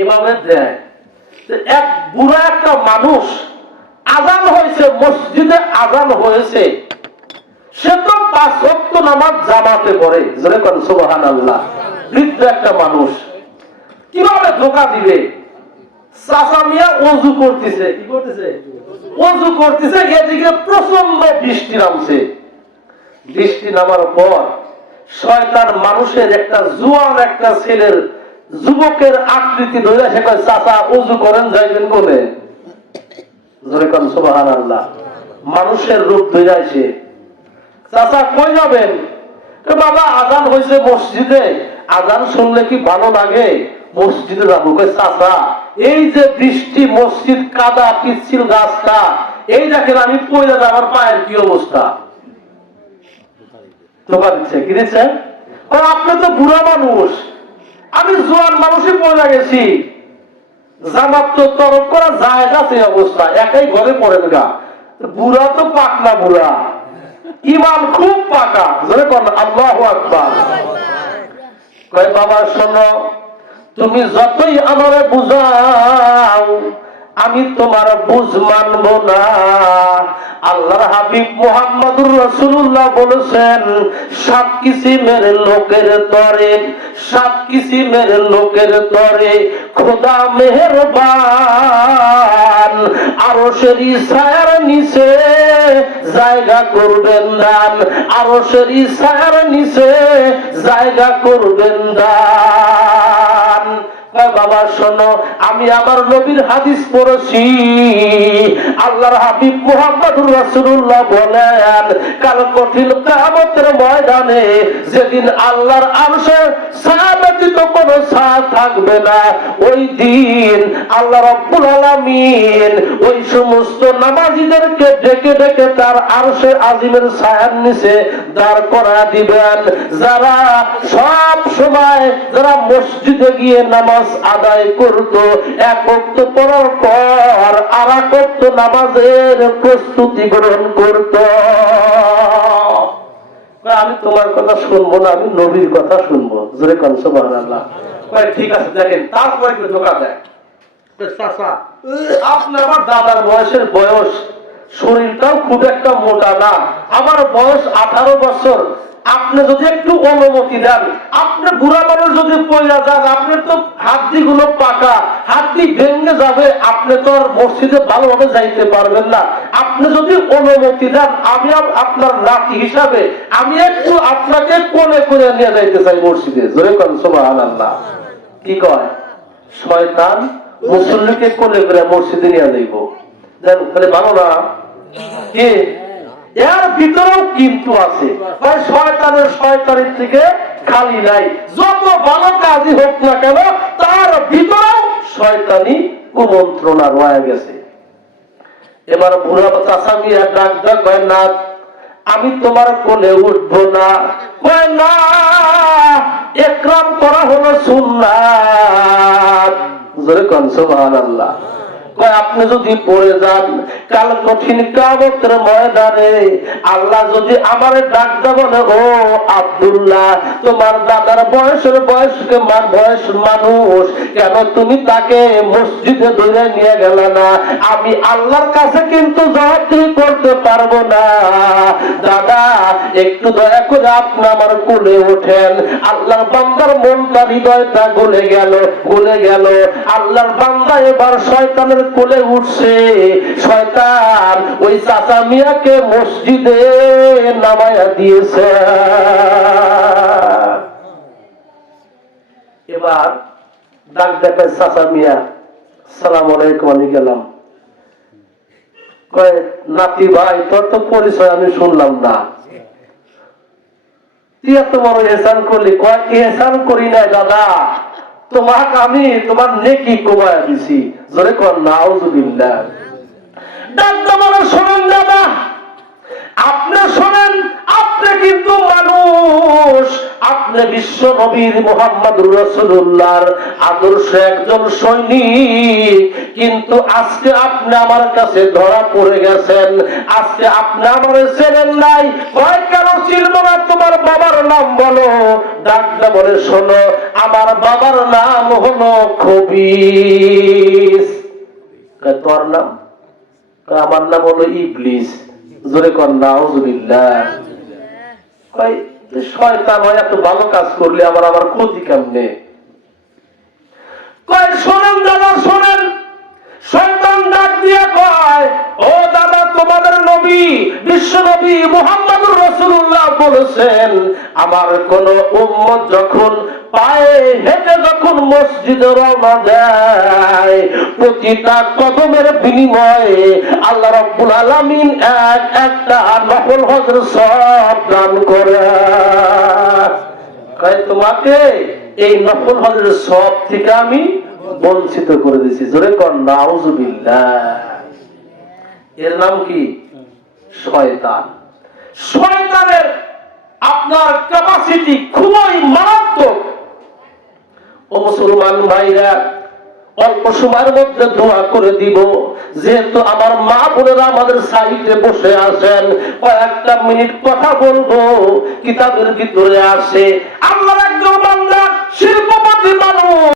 এভাবে দেয়। এক বুড়া একটা মানুষ আজান হয়েছে, মসজিদে আজান হয়েছে। সে তো পাঁচ নামাজ জামাতে পড়ে। আল্লাহ বৃদ্ধ একটা মানুষ। কীভাবে ধোকা দিবে? অজু করতেছে। কি করতেছে? অজু করতেছে, এদিকে প্রচণ্ড বৃষ্টি নামছে। বৃষ্টি নামার পর শয়তান মানুষের একটা জুয়ান একটা ছেলের যুবকের আকৃতি ধরে সে কয়, চাচা, উজু করেন, যাইবেন কোনে? ধরে কন সুবাহান আল্লাহ মানুষের রূপ ধরে আসে চাচা, কই যাবেন? বাবা, আজান হয়েছে মসজিদে। আজান শুনলে কি ভালো লাগে? মসজিদে যাব। কই চাচা, এই যে বৃষ্টি, মসজিদ, কাদা, পিচ্ছিল গাছটা, এই দেখেন আমি পয়লা আমার পায়ের কি অবস্থা? ধোকা দিচ্ছে। কি দিচ্ছে? আপনি তো বুড়া মানুষ। মানুষই পড়ে গেছি জামাত তো তরফ করা যায় না সেই অবস্থা, একাই ঘরে পড়েন গা। বুড়া তো পাকনা বুড়া। ইমান খুব পাকা ধরে কর আল্লাহ আকবার। কয়, বাবা, শোনো, তুমি যতই আমারে বুঝাও আমি তোমার বুঝ মানব না। আল্লাহর হাবিব মোহাম্মদুর রসুল্লাহ বলেছেন সাত কিসিমের লোকের তরে সাত কিসিমের লোকের তরে। খোদা মেহরবান আরও সেরি ছায়ার নিচে জায়গা করবেন দান। আরও সেরি ছায়ার নিচে জায়গা করবেন দান। কয়, বাবা, শোনো, আমি আমার নবীর হাদিস পড়েছি। আল্লাহর হাবিব মুহাম্মদুর রাসূলুল্লাহ বলেন, কাল কঠিন কিয়ামতের ময়দানে যেদিন আল্লাহর আরশে ছায়া ব্যতীত কোনো ছায়া থাকবে না। ওই দিন আল্লাহ রাব্বুল আলামিন ওই সমস্ত নামাজীদেরকে ডেকে ডেকে তার আরশে আজিমের ছায়ার নিচে দাঁড় করা দিবেন। যারা সব সময় যারা মসজিদে গিয়ে নামাজ আদায় করত, এক ওয়াক্ত পড়ার পর আর নামাজের প্রস্তুতি গ্রহণ করত। কয়, আমি তোমার কথা শুনব না আমি নবীর কথা শুনব। জোরে কনস আল্লাহ ঠিক আছে দেখেন তারপরে একটু ধোকা দেয়। আপনার আপনি আমার দাদার বয়সের বয়স শরীরটাও খুব একটা মোটা না। আমার বয়স আঠারো বছর। আপনি যদি একটু অনুমতি দেন, আপনি বুড়া মানুষ যদি পয়লা যান, আপনার তো হাড্ডি গুলো পাকা, হাড্ডি ভেঙে যাবে, আপনি তো আর মসজিদে ভালোভাবে যাইতে পারবেন না। আপনি যদি অনুমতি দেন, আমি আপনার নাতি হিসাবে, আমি একটু আপনাকে কোলে করে নিয়ে যাইতে চাই মসজিদে। জোরে করেন সুবহানাল্লাহ। কি কয়? শয়তান মুসল্লিকে কোলে করে মসজিদে নিয়ে যাইব। দেন মানে ভালো না। কি? এর ভিতরেও কিন্তু আছে। তাই শয়তানের শয়তানের থেকে খালি নাই। যত ভালো কাজই হোক না কেন, তার ভিতরেও শয়তানি কুমন্ত্রণা রয়ে গেছে। এবার বুড়া ডাক ডাক না, আমি তোমার কোলে উঠবো না। না, একরাম করা হলো জোরে আপনি যদি পড়ে যান, কাল কঠিন কামতের ময়দানে আল্লাহ যদি আমার ডাকতে বলে ও আব্দুল্লাহ, তোমার দাদার বয়সের বয়সকে বয়স মানুষ, কেন তুমি তাকে মসজিদে ধরে নিয়ে গেল না? আমি আল্লাহর কাছে কিন্তু জবাবদিহি করতে পারব না। দাদা, একটু দয়া করে আপনি আমার কোলে ওঠেন। আল্লাহর বান্দার মনটা হৃদয়টা গলে গেল গলে গেল। আল্লাহর বান্দা এবার শয়তানের কোলে উঠছে, শয়তান ওই চাচা মিয়াকে মসজিদে নামায়া দিয়েছে। এবার ডাক দেখে চাচা মিয়া, সালাম আলাইকুম, আমি গেলাম। কয়, নাতি ভাই, তোর তো পরিচয় আমি শুনলাম না। তুই এত বড় এহসান করলি, কয়, এহসান করি নাই, দাদা। তোমাকে আমি তোমার নেকি কমায় দিছি। জোরে কর নাউজুবিল্লাহ। ডাক্তার বলে শোনেন দাদা। আপনি শোনেন, আপনি কিন্তু মানুষ। আপনি বিশ্ব নবীর মোহাম্মদ রসুল্লাহর আদর্শ একজন সৈনিক। কিন্তু আজকে আপনি আমার কাছে ধরা পড়ে গেছেন। আজকে আপনি আমার চেনেন নাই। কয় কেন চিনব না তোমার বাবার নাম বলো। ডাকটা বলে শোনো, আমার বাবার নাম হলো খবিস। তোর নাম? আমার নাম হলো ইবলিস। জোরে কর নাউজুবিল্লাহ শয়তান হয়, এত ভালো কাজ করলে আবার ক্ষতি কয়, শোনেন দাদা, শোনেন। শয়তান ডাক দিয়ে কয়, ও দাদা, তোমাদের নবী, বিশ্ব নবী মোহাম্মদ রসুল্লাহ বলেছেন, আমার কোন উম্মত যখন পায়ে হেঁটে যখন মসজিদে রওনা দেয় প্রতিটা কদমের বিনিময়ে আল্লাহ রাব্বুল আলামিন এক একটা হজের সব দান করে। তোমাকে এই নফল হজের সব থেকে আমি বঞ্চিত করে দিয়েছি। জোরে কর নাউজুবিল্লাহ এর নাম কি? শয়তান। শয়তানের আপনার ক্যাপাসিটি খুবই মারাত্মক। ও মুসলমান ভাইরা, অল্প সময়ের মধ্যে দোয়া করে দিব। যেহেতু আমার মা বোনেরা আমাদের সাইডে বসে আছেন, কয়েকটা মিনিট কথা বলব, কিতাবের ভিতরে আসে আল্লাহ একজন বাংলা শিল্পপতি মানুষ।